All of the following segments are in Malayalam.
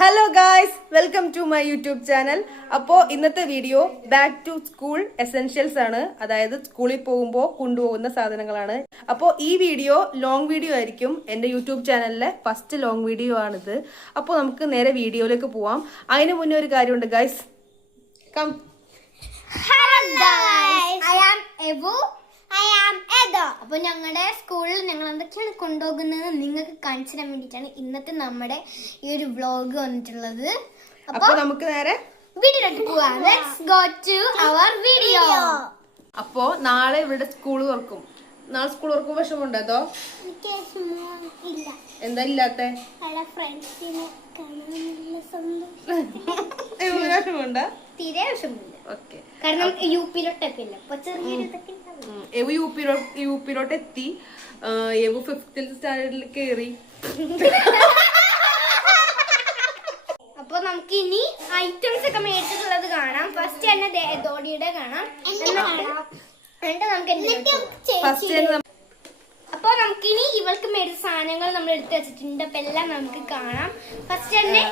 Hello guys, welcome to my YouTube channel. അപ്പോൾ ഇന്നത്തെ video back to school essentials ആണ്, അതായത് സ്കൂളിൽ പോകുമ്പോൾ കൊണ്ടുപോകുന്ന സാധനങ്ങളാണ്. അപ്പോൾ ഈ വീഡിയോ ലോങ് വീഡിയോ ആയിരിക്കും. എൻ്റെ യൂട്യൂബ് ചാനലിലെ ഫസ്റ്റ് ലോങ് വീഡിയോ ആണിത്. അപ്പോൾ നമുക്ക് നേരെ വീഡിയോയിലേക്ക് പോവാം. അതിന് മുന്നേ ഒരു കാര്യമുണ്ട് guys. Come. Hello guys, I am Evu. I am Edo. അപ്പോൾ ഞങ്ങളുടെ സ്കൂളിൽ ഞങ്ങൾ എന്തൊക്കെയാണ് കൊണ്ടുപോകുന്നത് നിങ്ങൾക്ക് കാണിച്ചു തരാൻ വേണ്ടിയിട്ടാണ് ഇന്നത്തെ നമ്മുടെ ഈ ഒരു വ്ലോഗ് വന്നിട്ടുള്ളത്. അപ്പോൾ നമുക്ക് നേരെ വീഡിയോയിലേക്ക് പോവാം. Let's go to our video. അപ്പോൾ നാളെ ഇവിടെ സ്കൂൾ തുറക്കും. നാളെ സ്കൂൾ തുറക്കും. വിഷമമുണ്ടോ അതോ ഇല്ല, എന്താ ഇല്ലാത്ത? ഫ്രണ്ട്സിനെ വിഷമമുണ്ടോ? തീരെ വിഷമില്ല. ഓക്കെ, കാരണം യുപിയിലോട്ടൊക്കെ ഇല്ല, അപ്പൊ ചെറിയൊരു ഇതൊക്കെ ഉണ്ടാവും. എവു യുപിയിലോട്ട് എത്തി. എവു 5th സ്റ്റാൻഡേർഡിൽ കയറി. അപ്പൊ നമുക്ക് ഇനി ഐറ്റംസ് ഒക്കെ മേടിച്ചിട്ടുള്ളത് കാണാം. ഫസ്റ്റ് തന്നെ ദോഡിയുടെ കാണാം. അപ്പൊ നമുക്കിനി ഇവൾക്ക് മേടിച്ച സാധനങ്ങൾ നമ്മൾ എടുത്തു വെച്ചിട്ടുണ്ട്. അപ്പൊ എല്ലാം നമുക്ക് കാണാം. ഫസ്റ്റ് തന്നെ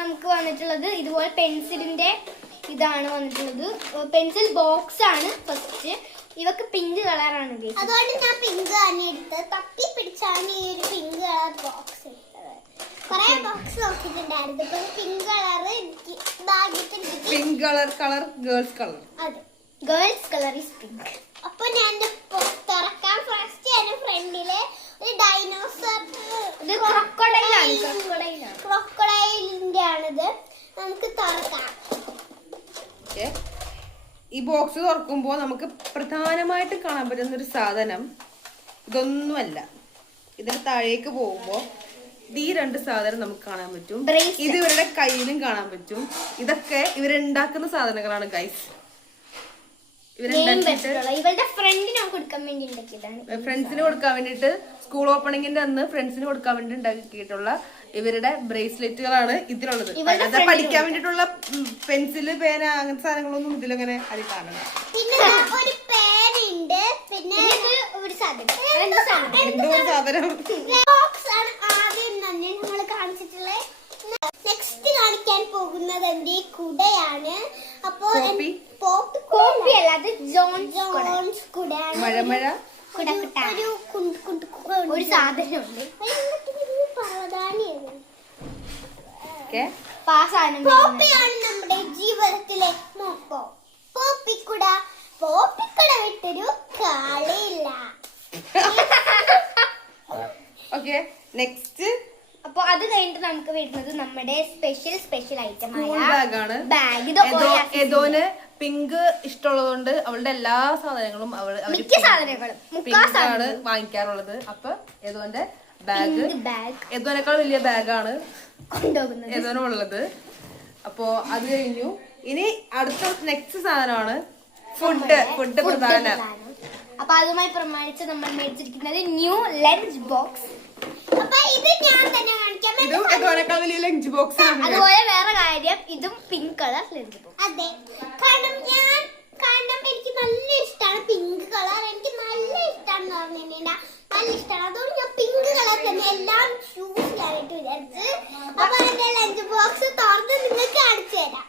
നമുക്ക് വന്നിട്ടുള്ളത് ഇതുപോലെ പെൻസിലിന്റെ ഇതാണ് വന്നിട്ടുള്ളത്. പെൻസിൽ ബോക്സ് ആണ് ഫസ്റ്റ്. ഇവക്ക് പിങ്ക് കളറാണ്. അതുകൊണ്ട് ഞാൻ പിങ്ക് തന്നെ എടുത്തത്. തപ്പി പിടിച്ചാണ് ഈ ഒരു പിങ്ക് കളർ ബോക്സ് എടുത്തത്. കൊറേ ബോക്സ് നോക്കിയിട്ടുണ്ടായിരുന്നു. ഇപ്പൊ പിങ്ക് കളർ എനിക്ക് ഭാഗ്യത്തിന് പിങ്ക് കളർ ഗേൾസ് കളർ. അതെ, ഗേൾസ് കളർ ഈസ് പിങ്ക്. അപ്പൊ ഞാൻ തുറക്കാൻ ഫസ്റ്റ് എന്റെ ഫ്രണ്ടില് ഒരു ഡൈനോസർ ക്രൊക്കഡൈലിന്റെ ആണിത്. നമുക്ക് തുറക്കാം. ഈ ബോക്സ് തുറക്കുമ്പോൾ നമുക്ക് പ്രധാനമായിട്ട് കാണാൻ പറ്റുന്ന ഒരു സാധനം ഇതൊന്നുമല്ല. ഇതിന് താഴേക്ക് പോകുമ്പോൾ ഈ രണ്ട് സാധനം നമുക്ക് കാണാൻ പറ്റും. ഇത് ഇവരുടെ കയ്യിലും കാണാൻ പറ്റും. ഇതൊക്കെ ഇവരുണ്ടാക്കുന്ന സാധനങ്ങളാണ് ഗൈസ്. ഇവളുടെ ഫ്രണ്ടിന് കൊടുക്കാൻ വേണ്ടി ഉണ്ടാക്കിയതാണ്. ഫ്രണ്ട്സിന് കൊടുക്കാൻ വേണ്ടിട്ട് സ്കൂൾ ഓപ്പണിംഗിന്റെ അന്ന് ഫ്രണ്ട്സിന് കൊടുക്കാൻ വേണ്ടി ഉണ്ടാക്കിയിട്ടുള്ള ഇവരുടെ ബ്രേസ്ലെറ്റുകളാണ് ഇതിലുള്ളത്. പഠിക്കാൻ വേണ്ടിട്ടുള്ള പെൻസില്, പേന, അങ്ങനത്തെ സാധനങ്ങളൊന്നും ഇതിലങ്ങനെ അതിൽ കാണണം. പിന്നെ ഒരു പേനുണ്ട്. പിന്നെ ഒരു സാധനം ബോക്സ് ആണ് ആദ്യം തന്നെ നമ്മൾ കാണിച്ചിട്ടുള്ളത്. നെക്സ്റ്റ് കാണിക്കാൻ പോകുന്നത് എന്റെ കുടയാണ്. അപ്പൊ കോപ്പി അല്ലാതെ ജോൺസ് കുടയാണ്. മഴ ഒരു സാധനമുണ്ട്. പോപ്പിയാണ് നമ്മുടെ ജീവിതത്തിലെ മോപ്പോ. പോപ്പിക്കുട വിട്ടൊരു കളിയില്ല. Okay, next. അപ്പൊ അത് കഴിഞ്ഞിട്ട് നമുക്ക് വരുന്നത് നമ്മുടെ സ്പെഷ്യൽ ഐറ്റം ബാഗാണ്. ബാഗ്. ഏതോന് പിങ്ക് ഇഷ്ടമുള്ളതുകൊണ്ട് അവളുടെ എല്ലാ സാധനങ്ങളും മിക്ക സാധനങ്ങളും പിങ്കാണ് വാങ്ങിക്കാറുള്ളത്. അപ്പൊ ഏതോന്റെ ബാഗ് ഏതോനേക്കാൾ വലിയ ബാഗാണ് ഏതോനുള്ളത്. അപ്പോ അത് കഴിഞ്ഞു. ഇനി അടുത്ത നെക്സ്റ്റ് സാധനമാണ് ഫുഡ് പ്രധാനം. അപ്പൊ അതുമായി പ്രമാണിച്ച് നമ്മൾ മേടിച്ചിരിക്കുന്നത് ന്യൂ ലഞ്ച് ബോക്സ്. അപ്പൊ ഇത് ഞാൻ തന്നെ കാണിക്കാം. ഇതും ഏതോനേക്കാൾ വലിയ ലഞ്ച് ബോക്സ് ആണ്. അതുപോലെ വേറെ കാര്യം, ഇതും പിങ്ക് കളർ ലഞ്ച് ബോക്സ്. അതെ, കാരണം എനിക്ക് നല്ല ഇഷ്ടമാണ് പിങ്ക് കളർ. എനിക്ക് നല്ല ഇഷ്ടമാണെന്ന് പറഞ്ഞിട്ടുണ്ടെങ്കിൽ നല്ല ഇഷ്ടമാണ്. അതുകൊണ്ട് ഞാൻ പിങ്ക് കളർ തന്നെ എല്ലാം ചൂസ് ചെയ്യാനായിട്ട് വിചാരിച്ച്. അപ്പൊ എന്റെ ലഞ്ച് ബോക്സ് തുറന്ന് നിങ്ങൾക്ക് കാണിച്ചു തരാം.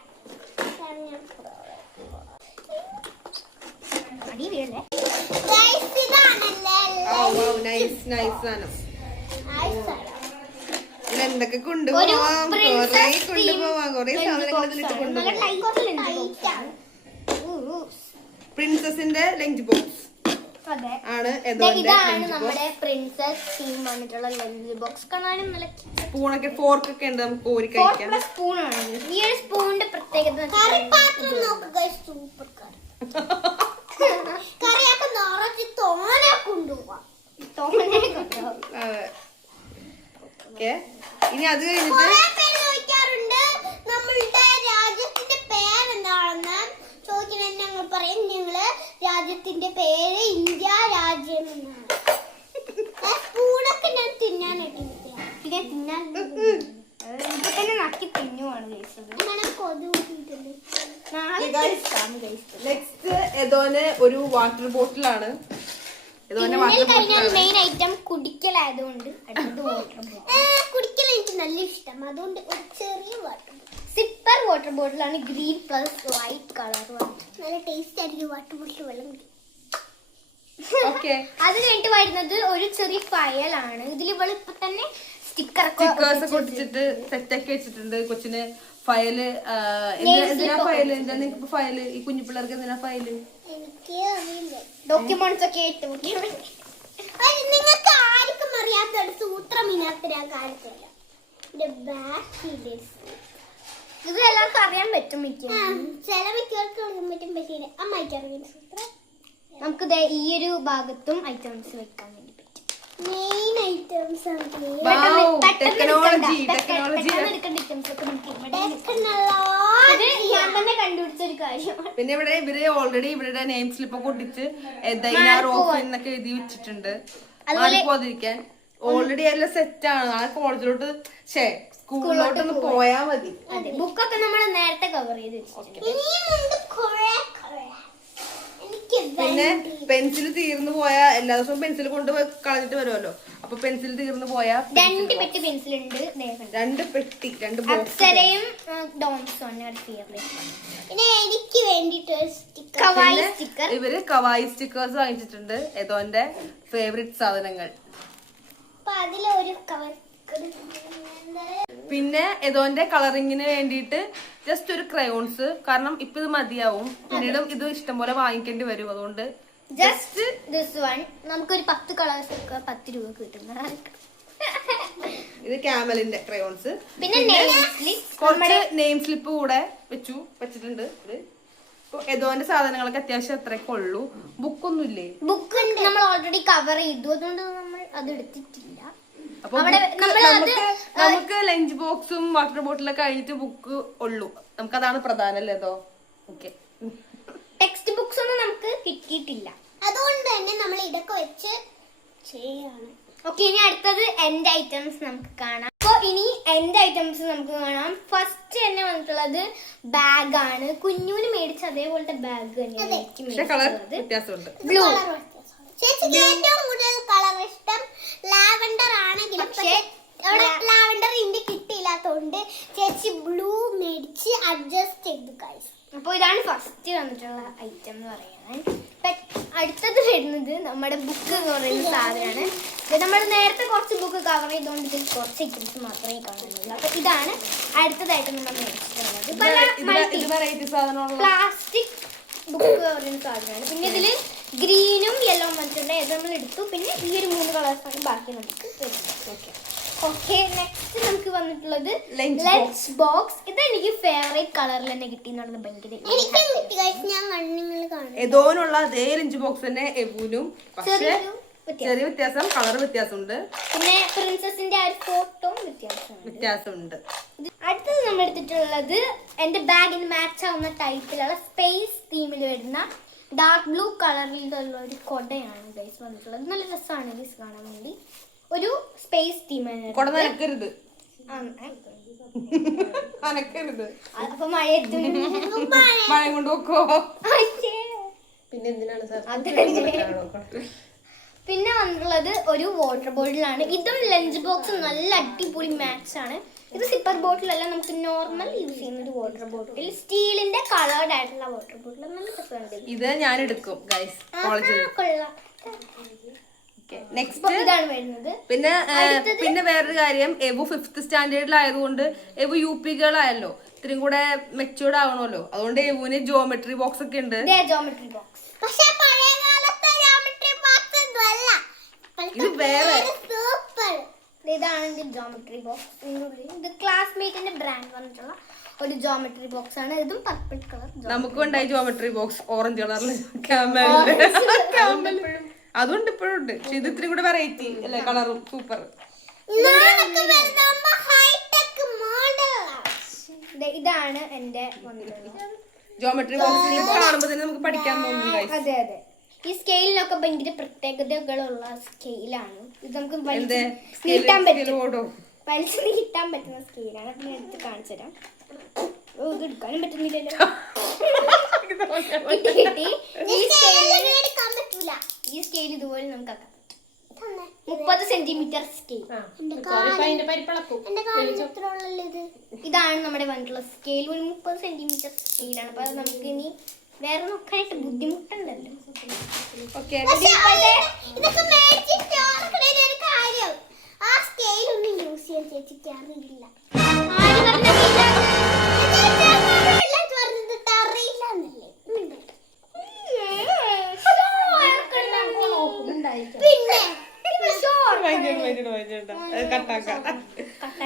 എന്തൊക്കെ കൊണ്ടുപോവാം, കൊറേ സാധനങ്ങൾ ഇതിലിട്ട് കൊണ്ടുപോവാം. പ്രിൻസസിന്റെ ലഞ്ച് ബോക്സ് ആണ്. ഇതാണ് നമ്മുടെ പ്രിൻസസ് തീം വന്നിട്ടുള്ള ലഞ്ച് ബോക്സ്. കാണാനും നല്ല സ്പൂണൊക്കെ ഫോർക്കൊക്കെ ഉണ്ട്, നമുക്ക് കോരി കഴിക്കാം. സ്പൂണാണ്. ഈ ഒരു സ്പൂണിന്റെ പ്രത്യേകത കറിപ്പാത്രം നോക്കുക, സൂപ്പർ കറി. കറിയൊക്കെ നിറച്ച് തോനെ കൊണ്ടുപോവാം. ഇനി അത് കഴിഞ്ഞിട്ട് ചോദിക്കാറുണ്ട് നമ്മളുടെ രാജ്യത്തിന്റെ പേരെന്താണെന്ന് ചോദിക്കുന്നത്. ഞങ്ങൾ പറയും ഞങ്ങള് രാജ്യത്തിന്റെ പേര് ഇന്ത്യ രാജ്യം എന്നാണ്. സ്പൂണൊക്കെ ഞാൻ തിന്നാനായിട്ട് പിന്നെ തിന്നാൻ തന്നെ നക്കി തിന്നുവാണ്. നെക്സ്റ്റ് ഏതോന് ഒരു വാട്ടർ ബോട്ടിലാണ്. മെയിൻ ഐറ്റം കുടിക്കലായതുകൊണ്ട് കുടിക്കൽ എനിക്ക് നല്ല ഇഷ്ടം, അതുകൊണ്ട് ഒരു ചെറിയ വാട്ടർ സിപ്പർ വാട്ടർ ബോട്ടിലാണ് ഗ്രീൻ പ്ലസ് വൈറ്റ് കളർ. നല്ല ടേസ്റ്റ് ആയിരിക്കും വാട്ടർ ബോട്ടിൽ വെള്ളം കുടി. ഓക്കെ, അത് കഴിഞ്ഞിട്ട് വരുന്നത് ഒരു ചെറിയ ഫയലാണ്. ഇതിൽ ഇവള് ഇപ്പൊ തന്നെ സ്റ്റിക്കേഴ്സ് ഒക്കെ ഒട്ടിച്ചിട്ട് സെറ്റാക്കി വെച്ചിട്ടുണ്ട് കൊച്ചിന്. ഫയല് എന്തിനാ ഫയല്? എന്താ നിങ്ങൾക്ക് ഫയല്? ഈ കുഞ്ഞു പിള്ളേർക്ക് എന്തിനാ ഫയല്? എനിക്ക് അറിയില്ല. ഡോക്യുമെന്റ്സ് ഒക്കെ ആയിട്ട് നിങ്ങൾക്ക് ആർക്കും അറിയാത്ത ഒരു സൂത്രം ഇതിനകത്ത് ഞാൻ കാണിച്ചില്ല. ഇത് എല്ലാവർക്കും അറിയാൻ പറ്റും. ചില വ്യക്തികൾക്ക് അറിയാൻ പറ്റും, പക്ഷേ അമ്മയ്ക്ക് അറിയുന്ന സൂത്രം. നമുക്ക് ഈ ഒരു ഭാഗത്തും ഐറ്റംസ് വെക്കാൻ വേണ്ടി പറ്റും. മെയിൻ ഐറ്റംസ് ആണ് ടെക്നോളജി. ഞാൻ തന്നെ കണ്ടുപിടിച്ച ഒരു കാര്യമാണ്. പിന്നെ ഇവിടെ ഇവര് ഓൾറെഡി ഇവരുടെ നെയിം സ്ലിപ്പ് ഒക്കെ ഒട്ടിച്ച് എന്നൊക്കെ എഴുതി വെച്ചിട്ടുണ്ട്. പോകാതിരിക്കാൻ ഓൾറെഡി എല്ലാം സെറ്റ് ആണ്. ആ കോളേജിലോട്ട് സ്കൂളിലോട്ടൊന്ന് പോയാ മതി. ബുക്കൊക്കെ നമ്മൾ നേരത്തെ കവർ ചെയ്ത് പിന്നെ പെൻസിൽ തീർന്നു പോയാ എല്ലാ ദിവസവും പെൻസിൽ കൊണ്ടുപോയി കളഞ്ഞിട്ട് വരുമല്ലോ. അപ്പൊ പെൻസിൽ തീർന്നു പോയാ 2 പെട്ടി പെൻസിൽ ഉണ്ട്. 2 പെട്ടി 2 അപ്സരയും ഡോംസും. പിന്നെ എനിക്ക് വേണ്ടിട്ട് സ്റ്റിക്കർ. ഇവര് കവായി സ്റ്റിക്കേഴ്സ് വാങ്ങിച്ചിട്ടുണ്ട്. ഏതോന്റെ ഫേവറേറ്റ് സാധനങ്ങൾ. അതിലൊരു കവർ. പിന്നെ ഏതോന്റെ കളറിങ്ങിന് വേണ്ടിയിട്ട് ജസ്റ്റ് ഒരു ക്രയോൺസ്. കാരണം ഇപ്പൊ ഇത് മതിയാവും, പിന്നീടും ഇത് ഇഷ്ടംപോലെ വാങ്ങിക്കേണ്ടി വരും. അതുകൊണ്ട് ജസ്റ്റ് ദിസ് വൺ. നമുക്കൊരു 10 കളേഴ്സ് ഒക്കെ 10 രൂപ കിട്ടുന്നതാണ്. ഇത് ക്യാമലിന്റെ ക്രയോൺസ്. പിന്നെ കുറച്ച് നെയിം സ്ലിപ്പ് കൂടെ വെച്ചിട്ടുണ്ട്. ഏതോന്റെ സാധനങ്ങളൊക്കെ അത്യാവശ്യം അത്രയൊക്കെ ഉള്ളൂ. ബുക്കൊന്നും ഇല്ലേ? ബുക്ക് നമ്മൾ ഓൾറെഡി കവർ ചെയ്തു, അതുകൊണ്ട് നമ്മൾ അത് എടുത്തിട്ടില്ല. അപ്പൊ നമുക്ക് ലഞ്ച് ബോക്സും വാട്ടർ ബോട്ടിലൊക്കെ കഴിഞ്ഞിട്ട് ബുക്ക് ഉള്ളൂ. നമുക്ക് അതാണ് പ്രധാനം അല്ലേ? അതോ ഓക്കെ. ടെക്സ്റ്റ് ബുക്സ് ഒന്നും നമുക്ക് കിട്ടിയിട്ടില്ല, അതുകൊണ്ട് തന്നെ നമ്മൾ ഇതൊക്കെ വെച്ച് ചെയ്യാണ്. ഓക്കെ, ഇനി അടുത്തത് എൻഡ് ഐറ്റംസ് നമുക്ക് കാണാം. അപ്പോൾ ഇനി എൻഡ് ഐറ്റംസ് നമുക്ക് കാണാം. ഫസ്റ്റ് തന്നെ വന്നിട്ടുള്ളത് ബാഗാണ്. കുഞ്ഞൂന് മേടിച്ച അതേപോലത്തെ ബാഗ് പക്ഷെ കളർ വ്യത്യാസമുണ്ട്. ബ്ലൂ. ചേച്ചിക്ക് ഏറ്റവും കൂടുതൽ കളർ ഇഷ്ടം ലാവൻഡർ ആണെങ്കിലും പക്ഷേ അവിടെ ലാവൻഡർ ഇന്ത്യ കിട്ടിയില്ലാത്തതുകൊണ്ട് ചേച്ചി ബ്ലൂ മേടിച്ച് അഡ്ജസ്റ്റ് ചെയ്തു ഗൈസ്. അപ്പോൾ ഇതാണ് ഫസ്റ്റ് വന്നിട്ടുള്ള ഐറ്റം എന്ന് പറയുന്നത്. അടുത്തത് വരുന്നത് നമ്മുടെ ബുക്ക് എന്ന് പറയുന്ന സാധനമാണ്. നമ്മൾ നേരത്തെ കുറച്ച് ബുക്ക് കവർ ചെയ്തുകൊണ്ട് ഇതിൽ കുറച്ച് ഐറ്റംസ് മാത്രമേ കാണുന്നുള്ളൂ. അപ്പൊ ഇതാണ് അടുത്തതായിട്ട് നമ്മൾ മേടിച്ചിട്ടുള്ളത്. പ്ലാസ്റ്റിക് ബുക്ക് പറയുന്ന സാധനമാണ്. പിന്നെ ഇതില് ഗ്രീനും യെല്ലോ വന്നിട്ടുണ്ട്. ഇത് നമ്മൾ എടുത്തു. പിന്നെ ഈ ഒരു 3 കളേഴ്സാണ് ബാക്കി നമുക്ക് വരുന്നത്. ഓക്കെ, നെക്സ്റ്റ് നമുക്ക് വന്നിട്ടുള്ളത് ലഞ്ച് ബോക്സ്. ഇത് എനിക്ക് ഫേവറേറ്റ് കളറിൽ തന്നെ കിട്ടി എന്നുള്ളത് ഭയങ്കര. ഏതോനുള്ള അതേ ലഞ്ച് ബോക്സ് തന്നെ എബുനും, പക്ഷേ ചെറിയ വ്യത്യാസം, കളർ വ്യത്യാസമുണ്ട്. പിന്നെ പ്രിൻസസിന്റെ ആ ഒരു ഫോട്ടോയും വ്യത്യാസമുണ്ട്. അടുത്തത് നമ്മൾ എടുത്തിട്ടുള്ളത് എന്റെ ബാഗിന് മാച്ച് ആവുന്ന ടൈപ്പിലുള്ള സ്പേസ് തീമിൽ വരുന്ന ഡാർക്ക് ബ്ലൂ കളറിലുള്ള ഒരു കൊടയാണ് ഗൈസ് വന്നിട്ടുള്ളത്. നല്ല രസമാണ് ഗൈസ് കാണാൻ വേണ്ടി. ഒരു സ്പേസ് തീം. കൊട നനക്കരുത്. അപ്പൊ മഴയത്ത് മഴ കൊണ്ട് നോക്കോ. പിന്നെ എന്തിനാണ് പിന്നെ വന്നിട്ടുള്ളത് ഒരു വാട്ടർ ബോട്ടിലാണ്. ഇതും ലഞ്ച് ബോക്സും നല്ല അടിപൊളി മാച്ച് ആണ്. ഇത് സിപ്പർ ബോട്ടിലല്ല, നമുക്ക് നോർമൽ യൂസ് ചെയ്യുന്ന ഒരു വാട്ടർ ബോട്ടിൽ. സ്റ്റീലിന്റെ കളേർഡ് ആയിട്ടുള്ള വാട്ടർ ബോട്ടിൽ. നല്ല രസമുണ്ട്. ഇത് ഞാൻ എടുക്കും ഗൈസ് കോളേജിൽ. നെക്സ്റ്റ് ഇതാണ് വരുന്നത്. പിന്നെ വേറൊരു കാര്യം, എബു 5th സ്റ്റാൻഡേർഡിലായതുകൊണ്ട് എബു UP ഗേളായല്ലോ, ഇത്രയും കൂടെ മെച്ചൂർഡ് ആവണമല്ലോ. അതുകൊണ്ട് എബുവിന് ജോമെട്രി ബോക്സ് ഒക്കെ ഉണ്ട്. Geometry box. പക്ഷേ പഴയ കാലത്തെ ജോമെട്രി ബോക്സ് ഒന്നുമല്ല, ഇത് വേറെ. ഇതാണ് ജോമെട്രി ബോക്സ്. ഇത് ക്ലാസ്മേറ്റിന്റെ ബ്രാൻഡ് വന്നിട്ടുള്ള ഒരു ജോമെട്രി ബോക്സ് ആണ്. ഇതും പർപ്പിൾ കളർ. നമുക്കും ഉണ്ടായി ജോമെട്രി ബോക്സ് ഓറഞ്ച് കളറിൽ. അതുകൊണ്ട് ഇപ്പോഴും ഉണ്ട്. പക്ഷെ ഇത് ഇത്രയും കൂടെ വെറൈറ്റി അല്ലേ, കളറും സൂപ്പർ. ഇതാണ് എന്റെ ജോമെട്രി ബോക്സ് കാണുമ്പോൾ തന്നെ നമുക്ക് പഠിക്കാൻ തോന്നുന്നു. അതെ അതെ, ഈ സ്കെയിലിനൊക്കെ ഭയങ്കര പ്രത്യേകതകളുള്ള സ്കെയിലാണ്. ഇത് നമുക്ക് നീട്ടാൻ പറ്റും, വലിച്ചു നീട്ടാൻ പറ്റുന്ന സ്കെയിലാണ്. പിന്നെ എടുത്ത് കാണിച്ചു തരാം. ഇത് എടുക്കാനും പറ്റുന്നില്ലല്ലോ. കിട്ടി. ഈ സ്കെയിൽ ഇതുപോലെ നമുക്ക് ആക്കാൻ പറ്റും. 30 സെന്റിമീറ്റർ സ്കെയിൽ. എന്റെ കാലിൽ എത്ര ഉള്ളല്ലോ ഇത്? ഇതാണ് നമ്മുടെ വന്നിട്ടുള്ള സ്കെയിൽ. ഒരു 30 സെന്റിമീറ്റർ സ്കെയിലാണ്. അപ്പൊ അത് നമുക്ക് ഇനി വേറെ നോക്കാനായിട്ട് ബുദ്ധിമുട്ടുണ്ടല്ലോ. ഓക്കെ, ഇതൊക്കെ മേടിച്ചിട്ട് ഓർക്കണേന് ഒരു കാര്യം, ആ സ്കെയിൽ ഒന്നും യൂസ് ചെയ്യാൻ ചേച്ചിക്ക് അറിയില്ല.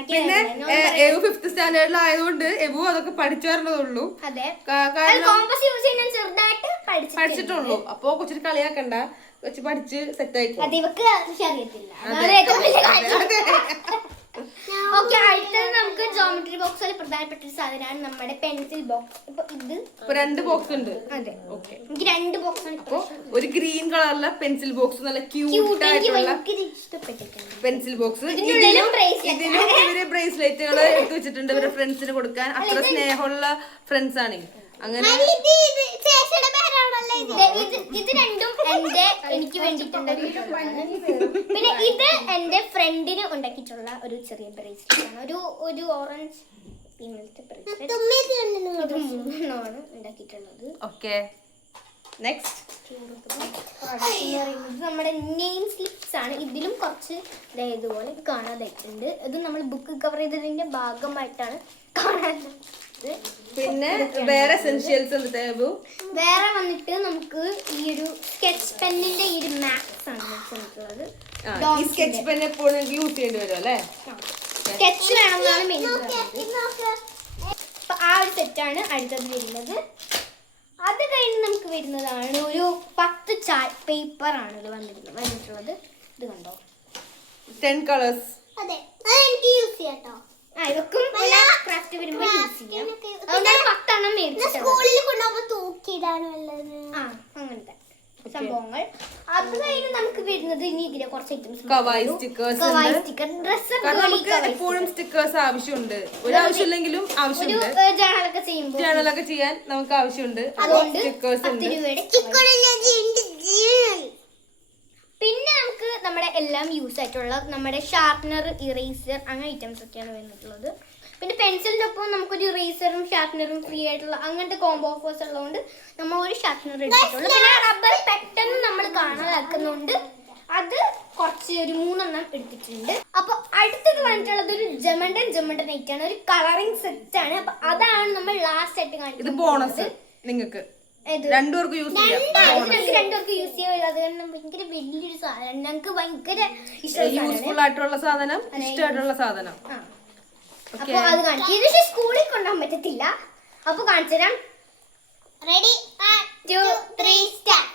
പിന്നെ എവു 5th സ്റ്റാൻഡേർഡിലായതുകൊണ്ട് എവു അതൊക്കെ പഠിച്ചു വരണതുള്ളൂ. അതെ, കാരണം കോമ്പസ് യൂസ് ചെയ്യാൻ ചെറുതായിട്ട് പഠിച്ചിട്ടുള്ളൂ. അപ്പൊ കൊച്ചിട്ട് കളിയാക്കണ്ട, കൊച്ചു പഠിച്ച് സെറ്റ് ആയിക്കോ. അത് ഇവക്ക് അറിയത്തില്ല. ഓക്കെ, അടുത്തത് നമുക്ക് ജോമെട്രി ബോക്സിൽ പ്രധാനപ്പെട്ട ഒരു സാധനമാണ് നമ്മുടെ പെൻസിൽ ബോക്സ്. ഇപ്പൊ ഇത് ഇപ്പൊ 2 ബോക്സ് ഉണ്ട്. അതെ, ഓക്കെ. എനിക്ക് 2 ബോക്സ് ആണ്. അപ്പൊ ഒരു ഗ്രീൻ കളറിലെ പെൻസിൽ ബോക്സ്, നല്ല ക്യൂട്ട് ആയിട്ടുള്ള ഇഷ്ടപ്പെട്ടിട്ടുണ്ട്. Pencil box. ഇതിനുള്ളിലും bracelet. ഇതിലും ഇവര് ബ്രേസ്ലെറ്റുകൾ എടുത്തു വെച്ചിട്ടുണ്ട് ഇവരുടെ ഫ്രണ്ട്സിന് കൊടുക്കാൻ. അത്ര സ്നേഹമുള്ള ഫ്രണ്ട്സ് ആണ്. അങ്ങനെ ഇത് രണ്ടും എനിക്ക് വേണ്ടിയിട്ടുണ്ടാക്കിയിട്ടുള്ളതാണ്. പിന്നെ ഇത് എന്റെ ഫ്രണ്ടിന് ഉണ്ടാക്കിയിട്ടുള്ള ഒരു ചെറിയ ബ്രേസ്ലെറ്റ് ആണ്. ഒരു ഓറഞ്ച് ബ്രേസ്ലെറ്റ്. ഇത് 3 ഉണ്ടാക്കിയിട്ടുള്ളത്. ഓക്കെ, നെക്സ്റ്റ് നമ്മുടെ നെയിം സ്ലിപ്സ് ആണ്. ഇതിലും കുറച്ച് ഇതുപോലെ കാണാതായിട്ടുണ്ട്. ഇത് നമ്മൾ ബുക്ക് കവർ ചെയ്തതിന്റെ ഭാഗമായിട്ടാണ് കാണാത്തത്. പിന്നെ വേറെ എസെൻഷ്യൽസ് എന്ത്? വേറെ വന്നിട്ട് നമുക്ക് ഈ ഒരു സ്കെച്ച് പെന്നിന്റെ ഈ ഒരു മാക്സ് ആണ് വെച്ചിട്ടുള്ളത്. ഈ സ്കെച്ച് പെൻ എപ്പോഴും യൂസ് ചെയ്യേണ്ടി വരും അല്ലേ? സ്കെച്ച് വേണമെന്നാണ് മെയിൻ. അപ്പൊ ആ ഒരു സെറ്റാണ് അടുത്തത് വരുന്നത്. അത് കഴിഞ്ഞ് നമുക്ക് വരുന്നതാണ് ഒരു 10 ചാർട്ട് പേപ്പർ ആണ് ഇത് വന്നിട്ടുള്ളത്. ഇത് കണ്ടോ, 10 കളേഴ്സ്. അതെ, എനിക്ക് യൂസ് ചെയ്യാട്ടോ. ഇതൊക്കെ ക്രാഫ്റ്റ് വരുമ്പോ യൂസ് ചെയ്യാം. അതുകൊണ്ടാണ് 10 എണ്ണം മേടിച്ചത്. സ്കൂളിൽ കൊണ്ടുപോകുമ്പോ തൂക്കിയിടാനുള്ളത്. അങ്ങനത്തെ സംഭവങ്ങൾ. അത് കഴിഞ്ഞ് നമുക്ക് വരുന്നത് ഇനി ഇതിലെ കുറച്ച് ഐറ്റംസ്. കവായി സ്റ്റിക്കേഴ്സ്, ഡ്രസ്സ് എപ്പോഴും സ്റ്റിക്കേഴ്സ് ആവശ്യമുണ്ട്. ഒരു ആവശ്യമില്ലെങ്കിലും ആവശ്യമുണ്ട്. ജേണലൊക്കെ ചെയ്യുമ്പോൾ ജേണലൊക്കെ ചെയ്യാൻ നമുക്ക് ആവശ്യമുണ്ട്. അതുകൊണ്ട് സ്റ്റിക്കേഴ്സ് 10 ഉണ്ട്. രൂപയുടെ. പിന്നെ നമുക്ക് നമ്മുടെ എല്ലാം യൂസ് ആയിട്ടുള്ള നമ്മുടെ ഷാർപ്പനർ, ഇറേസർ അങ്ങനെ ഐറ്റംസ് ഒക്കെയാണ് വന്നിട്ടുള്ളത്. പിന്നെ പെൻസിലിന്റെ ഒപ്പം നമുക്കൊരു ഇറേസറും ഷാർപ്പനറും ഫ്രീ ആയിട്ടുള്ള അങ്ങനത്തെ കോംബോ ഓഫേഴ്സ് ഉള്ളതുകൊണ്ട് നമ്മൾ ഒരു ഷാർപ്പനർ എടുത്തിട്ടുള്ളൂ. പിന്നെ റബ്ബർ പെട്ടെന്ന് നമ്മൾ കാണാതാക്കുന്നുണ്ട്. അത് കുറച്ച് ഒരു 3 എണ്ണം എടുത്തിട്ടുണ്ട്. അപ്പൊ അടുത്തത് വന്നിട്ടുള്ളത് ഒരു ജമണ്ടൻ ഐറ്റ് ആണ്. ഒരു കളറിംഗ് സെറ്റ് ആണ്. അപ്പൊ അതാണ് നമ്മൾ ലാസ്റ്റ് ആയിട്ട് ഇത് കാണിക്കുന്നത്. ബോണസ് നിങ്ങൾക്ക് രണ്ടുപേർക്ക് യൂസ് ചെയ്യാം. ഞങ്ങൾക്ക് 2 പേർക്ക് യൂസ് ചെയ്യാൻ. അത് കാരണം ഭയങ്കര വലിയൊരു സാധനം, ഞങ്ങൾക്ക് ഭയങ്കര യൂസ്ഫുൾ ആയിട്ടുള്ള സാധനം, ഇഷ്ടമായിട്ടുള്ള സാധനം. അപ്പൊ അത് കാണിക്കും. ഇത് പക്ഷേ സ്കൂളിൽ കൊണ്ടുപോകാൻ പറ്റത്തില്ല. അപ്പൊ കാണിച്ചു തരാം. Ready, 1 2 3 start.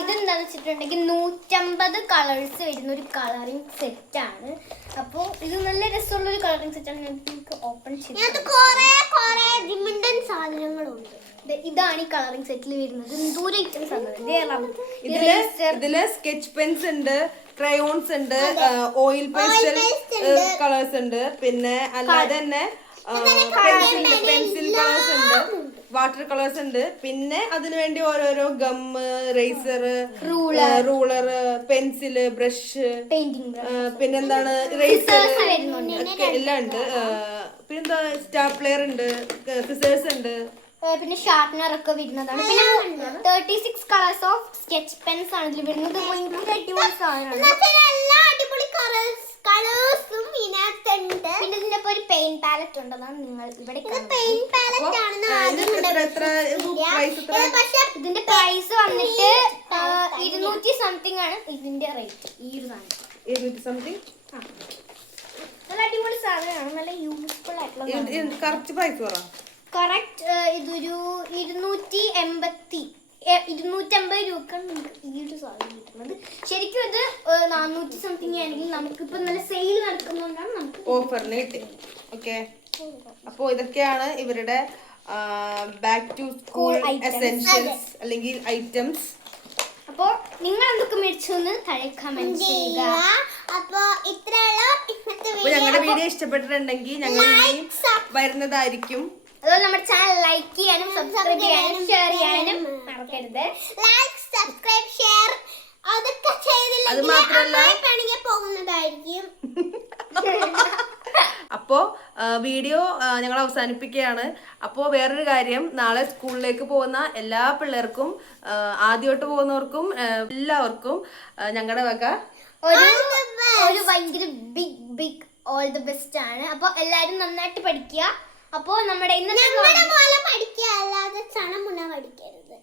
ഇതെന്താന്ന് വെച്ചിട്ടുണ്ടെങ്കിൽ 150 കളേഴ്സ് വരുന്ന ഒരു കളറിംഗ് സെറ്റ് ആണ്. അപ്പൊ ഇത് നല്ല രസമുള്ള ഒരു കളറിംഗ് സെറ്റ് ആണ്. നമുക്ക് ഓപ്പൺ ചെയ്യാം. ഇതാണ് ഈ കളറിംഗ് സെറ്റിൽ വരുന്നത്. ദൂരെ ഐറ്റംസ് ആണ്. ഇതില് സ്കെച്ച് പെൻസ് ഉണ്ട്, ക്രയോൺസ് ഉണ്ട്, ഓയിൽ പേസ്റ്റൽ കളേഴ്സ് ഉണ്ട്, പിന്നെ അല്ലാതെ തന്നെ പെൻസിൽ കളേഴ്സ് ഉണ്ട്, വാട്ടർ കളേഴ്സ് ഉണ്ട്. പിന്നെ അതിനുവേണ്ടി ഓരോരോ gum, eraser, ruler, pencil, brush, പിന്നെന്താണ് റേസർ ഒക്കെ എല്ലാം ഉണ്ട്. പിന്നെന്താ സ്റ്റാപ്ലെയർ ഉണ്ട്, സിസേഴ്സ് ഉണ്ട്, പിന്നെ ഷാർപ്പനർ ഒക്കെ വരുന്നതാണ്. പിന്നെ 36 കളേഴ്സ് ഓഫ് സ്കെച്ച് പെൻസ് ആണ് ഇതിൽ വരുന്നത്. ഭയങ്കര അടിപൊളി സാധനമാണ്. പിന്നെ ഇതിന്റെ ഒരു പെയിന്റ് പാലറ്റ് ഉണ്ട്. അതാണ് നിങ്ങൾ ഇവിടെ ഇതിന്റെ പ്രൈസ് വന്നിട്ട് 200 സംതിങ് ആണ് ഇതിന്റെ റേറ്റ്. ഈ ഒരു സാധനം നല്ല അടിപൊളി സാധനമാണ്. നല്ല യൂസ്ഫുൾ ആയിട്ടുള്ള കറക്റ്റ് പ്രൈസ് പറ. കറക്റ്റ് ഇതൊരു 250 രൂപക്കാണ് നമുക്ക് ഈ ഒരു സാധനം കിട്ടുന്നത്. ശരിക്കും ഇത് 400 സംതിങ് ആണെങ്കിൽ നമുക്കിപ്പോ നല്ല സെയിൽ നടക്കുന്നതുകൊണ്ടാണ് നമുക്ക് ഓഫറിന് കിട്ടി. ഓക്കെ, അപ്പോ ഇതൊക്കെയാണ് ഇവരുടെ ബാക്ക് ടു സ്കൂൾ എസെൻഷ്യൽസ് അല്ലെങ്കിൽ ഐറ്റംസ്. അപ്പോ നിങ്ങൾ എന്തൊക്കെ മേടിച്ചു എന്ന് താഴെ കമന്റ് ചെയ്യുക. അപ്പോ ഇത്രയുള്ള ഞങ്ങളുടെ വീഡിയോ ഇഷ്ടപ്പെട്ടിട്ടുണ്ടെങ്കിൽ ഞങ്ങൾ ഇനിയും വരുന്നതായിരിക്കും. അതുപോലെ നമ്മുടെ ചാനൽ ലൈക്ക് ചെയ്യാനും സബ്സ്ക്രൈബ് ചെയ്യാനും ഷെയർ ചെയ്യാനും മറക്കരുത്. ലൈക്ക് സബ്സ്ക്രൈബ് ഷെയർ അതൊക്കെ അത് ചെയ്തില്ലെങ്കിൽ മാത്രല്ല അമ്മായി പണിക്ക് പോകുന്നതായിരിക്കും. അപ്പോൾ വീഡിയോ ഞങ്ങൾ അവസാനിപ്പിക്കുകയാണ്. അപ്പോൾ വേറൊരു കാര്യം, നാളെ സ്കൂളിലേക്ക് പോകുന്ന എല്ലാ പിള്ളേർക്കും ആദ്യമായിട്ട് പോകുന്നവർക്കും എല്ലാവർക്കും ഞങ്ങളുടെ വക ഒരു ഭയങ്കര ബിഗ് ഓൾ ദി ബെസ്റ്റ് ആണ്. അപ്പൊ എല്ലാരും നന്നായിട്ട് പഠിക്കുക. അപ്പൊ നമ്മുടെ ഇന്നത്തെ പോലെ പഠിക്കുക, അല്ലാതെ ചണമുണ പഠിക്കരുത്.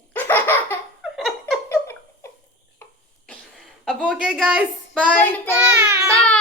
അപ്പോൾ ഓക്കെ ഗൈസ്, ബൈ. ബൈ.